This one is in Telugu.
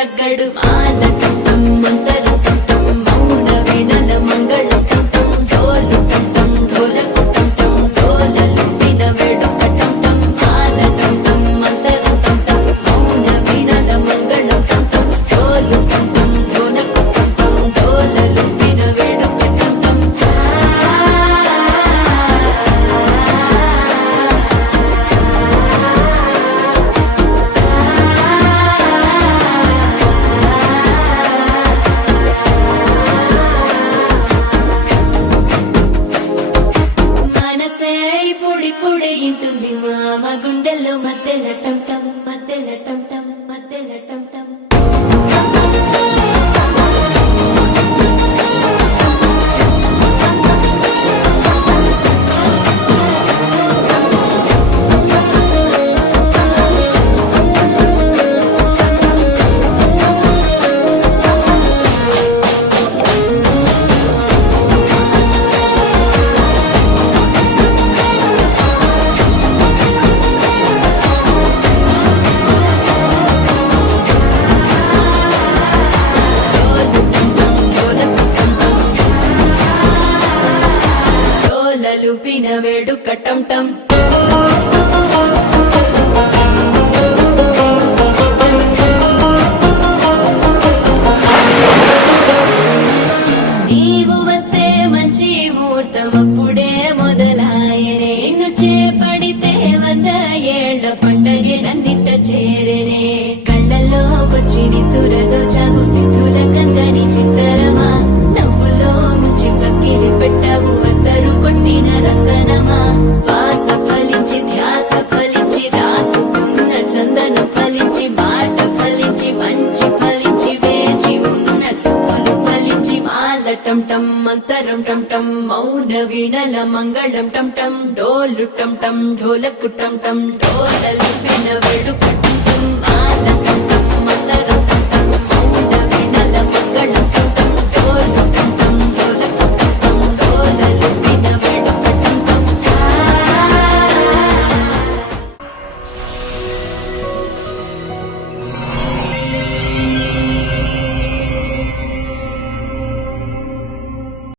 తగ్గడు మాల టం మంతరం టం మౌన వీణల మంగళం టం డోలు టం ఢోలకు టం డోలలు విన వేడుక టం మాల టం మంతరం టం మౌన వీణల మంగళం టం డోలు టం ఢోలకు టం డోలలు విన వేడుక టం మనసే పొడి పొడి ఇంటుంది మామ గుండెల్లో మధ్యల టం టం మధ్యల టం టం మధ్యల టం టం డోలలు పిన వేడుక టం టం నీవు వస్తే మంచి ముహూర్తం అప్పుడే మొదలాయనే నిన్ను చేపడితే 100 ఏళ్ల పండగే నన్నిట్ట చేరేనే కళ్ళల్లోకొచ్చి నిద్దురదోచావు సిద్ధుల కందని చిత్తరమా నవ్వులో ముంచి చక్కిలి పెట్టావు అద్దరు కొట్టిన రతనమా శ్వాస ఫలించి ధ్యాస ఫలించి రాసుకున్న చందన ఫలించి మాట ఫలించి మంచి ఫలించి వేచి ఉన్న చూపులు ఫలించి మాల టం టం మంతరం టం టం మౌన వీణల మంగళం టం టం డోలు టం టం ఢోలకు టం టం డోలలు విన వేడుక టం